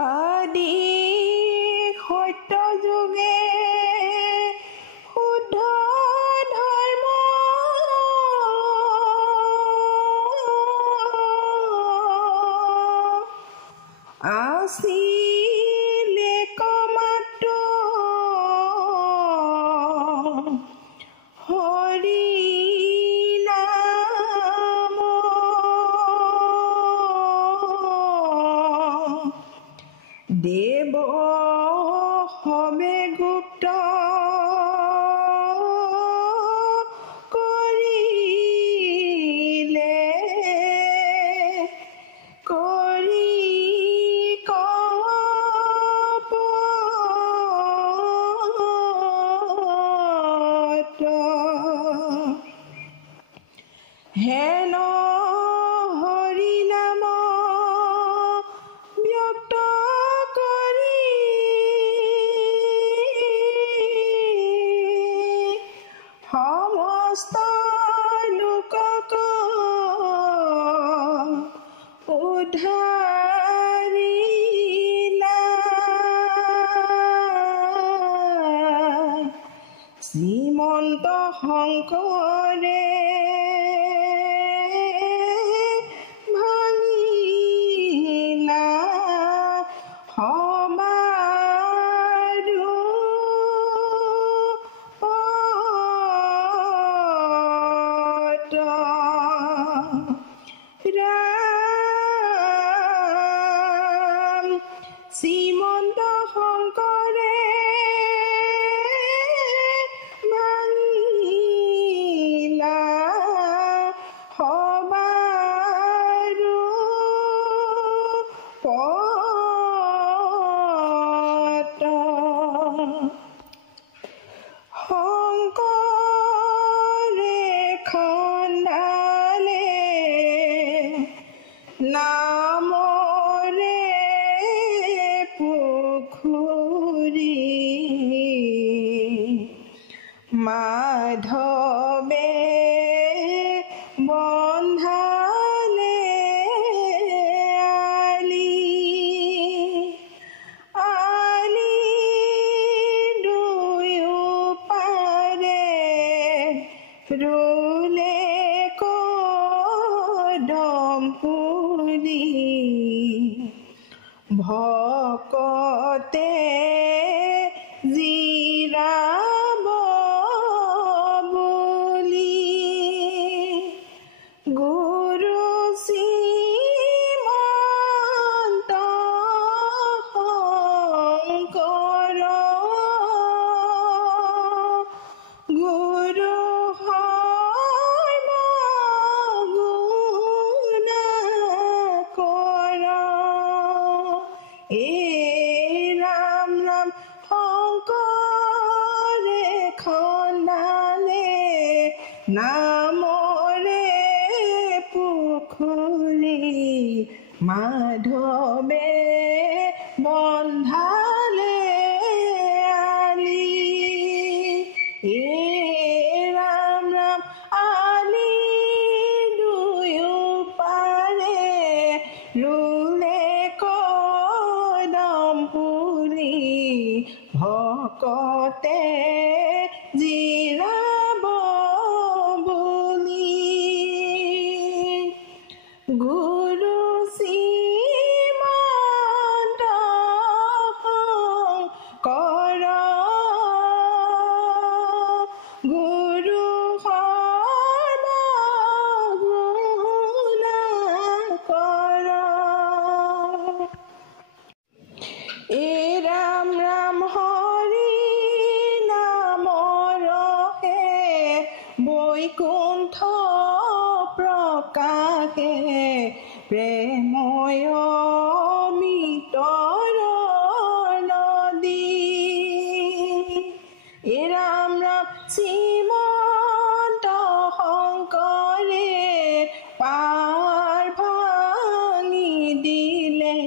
আদি সত্য যুগে শুদ্ধ ধৰ্ম আছিলে কমাত্ৰ হৰি নাম দেৱ হবে গুপ্ত কৰিলে কৰি কপট হেন হৰি নাম ব্যক্ত কৰি সমস্ত লোকক উদ্ধাৰিলা শ্ৰীমন্ত শংকৰে ভাঙিলা সবাৰো পট ৰাম শ্ৰীমন্ত শংকৰে ভাঙিলা সবাৰো পট শংকৰে খন্দালে নামৰে পুখুৰী মাধৱে বন্ধালে আলি দুয়ো পাৰে ৰুলে কদম পুলি ভকতে জিৰাব বুলি গুৰু শ্ৰীমন্ত শংকৰ গুৰু সৰ্বগুণাকৰ ৰাম ৰাম শংকৰে খন্দালে নামৰে পুখুৰী মাধৱে বন্ধালে আলি ৰাম ৰাম আলি দুয়ো পাৰে ৰুলে কদম পুলি ভকতে জিৰাব বুলি গুৰু শ্ৰীমন্ত শংকৰ গুৰু সৰ্বগুণাকৰ ৰাম ৰাম হৰি নাম ৰহে বৈকুণ্ঠ প্ৰকাশে প্ৰেময় মিতৰ নদী ৰাম ৰাম শ্ৰীমন্ত শংকৰে পাৰ ভাঙি দিলে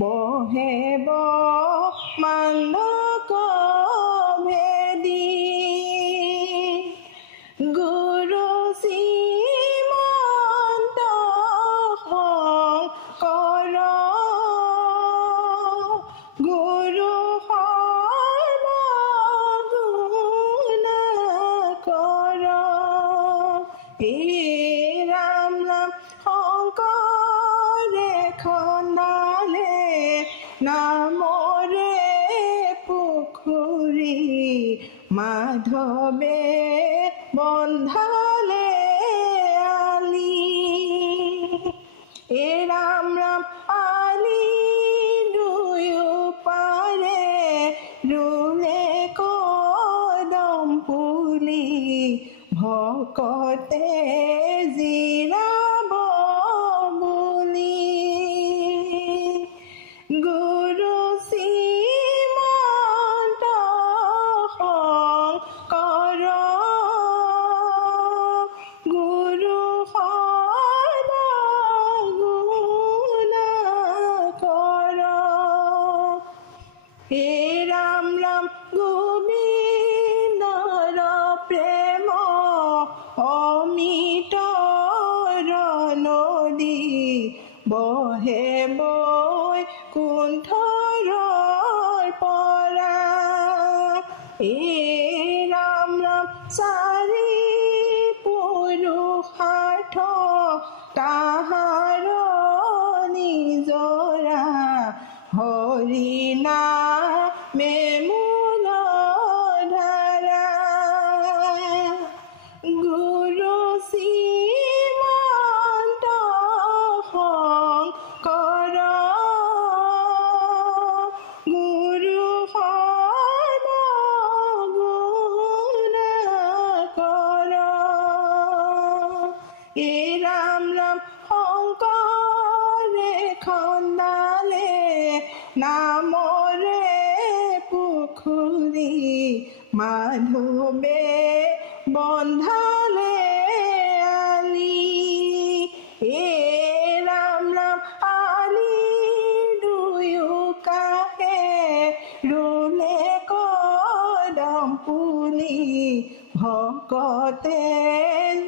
বহে মান্দক ভেদি গুৰু শ্ৰীমন্ত শংকৰ নামৰে পুখুৰী মাধৱে বন্ধালে আলি এ ৰাম ৰাম আলি দুয়ো পাৰে ৰুলে কদম পুলি ভকতে জিৰাব বুলি গুৰু শ্ৰীমন্ত শংকৰ গুৰু সৰ্বগুণাকৰ হে ৰাম ৰাম গোবিন্দৰ প্ৰেম অমিতৰ নদী বহে বৈ কুণ্ঠৰ পৰা হে ৰাম ৰাম চাৰি পুৰুষাৰ্থ তাহাৰ নিজৰা হৰি নামে মূল ধাৰা গুৰু শ্ৰীমন্ত শংকৰ গুৰু সৰ্বগুণাকৰ এ ৰাম ৰাম শংকৰে খন্দালে নামৰে পুখুৰী মাধৱে বন্ধালে আলি এ ৰাম ৰাম আলি দুয়ো কাষে ৰুলে কদম পুলি ভকতে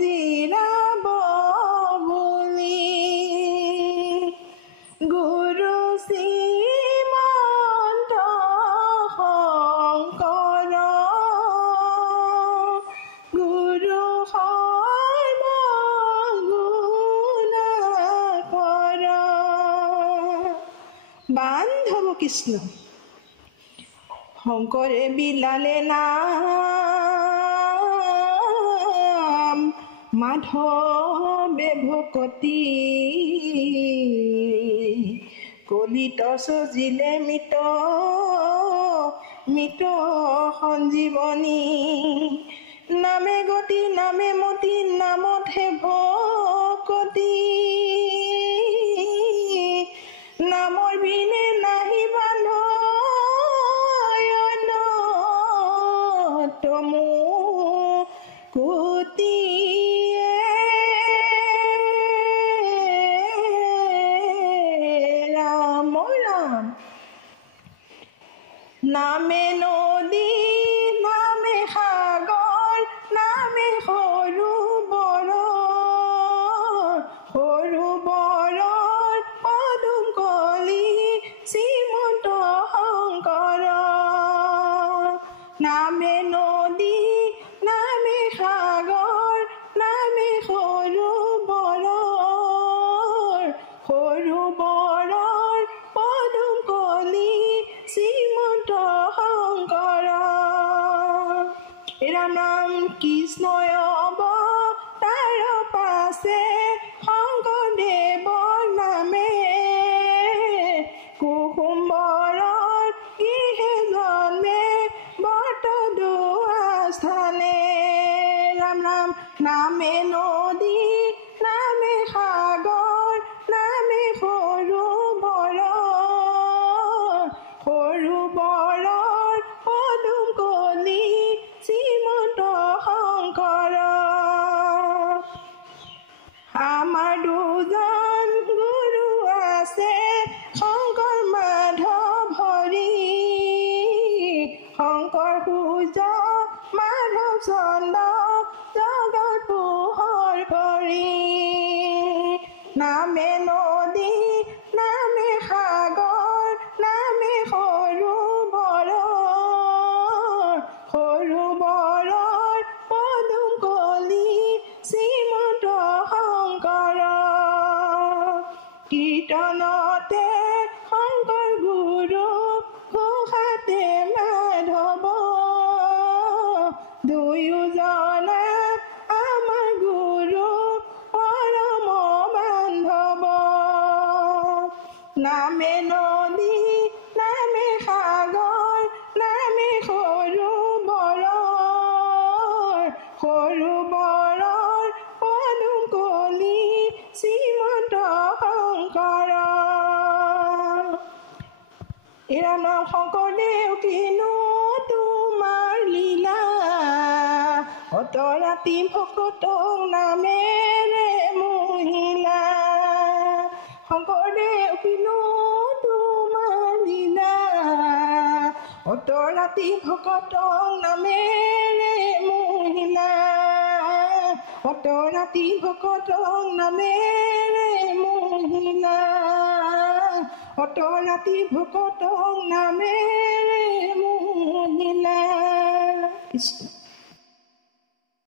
জিৰাব বুলি গুৰু শ্ৰীমন্ত শংকৰ গুৰু সৰ্বগুণাকৰ বান্ধৱ কৃষ্ণ শংকৰে বিলালে নাম মাধৱে ভকতি কলিত সজিলে মৃত মৃত সঞ্জীৱনী নামে গতি নামে মতি নামতহে ভকতি নামৰ বিনে নাহি বান্ধ তমু কুতি ৰাম ৰাম নামে নদী নামে সাগৰ নামে সৰু বৰ পদুম কলি শ্ৰীমন্ত শংকৰ নামে নদী নামে সাগৰ নামে সৰু বৰ পদুম কলি শ্ৰীমন্ত শংকৰ ৰাম ৰাম কৃষ্ণয় অৱতাৰ পাছে শংকৰদেৱৰ নামে কুসুম্বৰৰ গৃহে জন্মে বৰ্ত দুআস্থানে ৰাম ৰাম নামে নদী নামে সাগৰ নামে সৰু বৰ পদুম কলি শ্ৰীমন্ত শংকৰ আমাৰ দুজন গুৰু আছে শংকৰ মাধৱ হৰি শংকৰ সূৰ্য মাধৱ চন্দ্ৰ জগত পোহৰ কৰি নামে নদী নামে সাগৰ নামে সৰু বৰ পদুম কলি শ্ৰীমন্ত শংকৰ কীৰ্তনতে শংকৰ গুৰু দুয়োজনা আমাৰ গুৰু পৰম বান্ধৱ নামে নদী নামে সাগৰ নামে সৰুবৰৰ পদুম কলি শ্ৰীমন্ত শংকৰ এৰা নাম শংকৰদেৱ কিনো তোমাৰ লীলা অত ৰাতি ভকতক নামেৰে মহিলা শংকৰদেৱ কিনো তোমাৰ লীলা অত ৰাতি ভকতক নামেৰে মহিলা অত ৰাতি ভকতক নামেৰে মহিলা অত ৰাতি ভকতক নামেৰে মহিলা কৃষ্ণ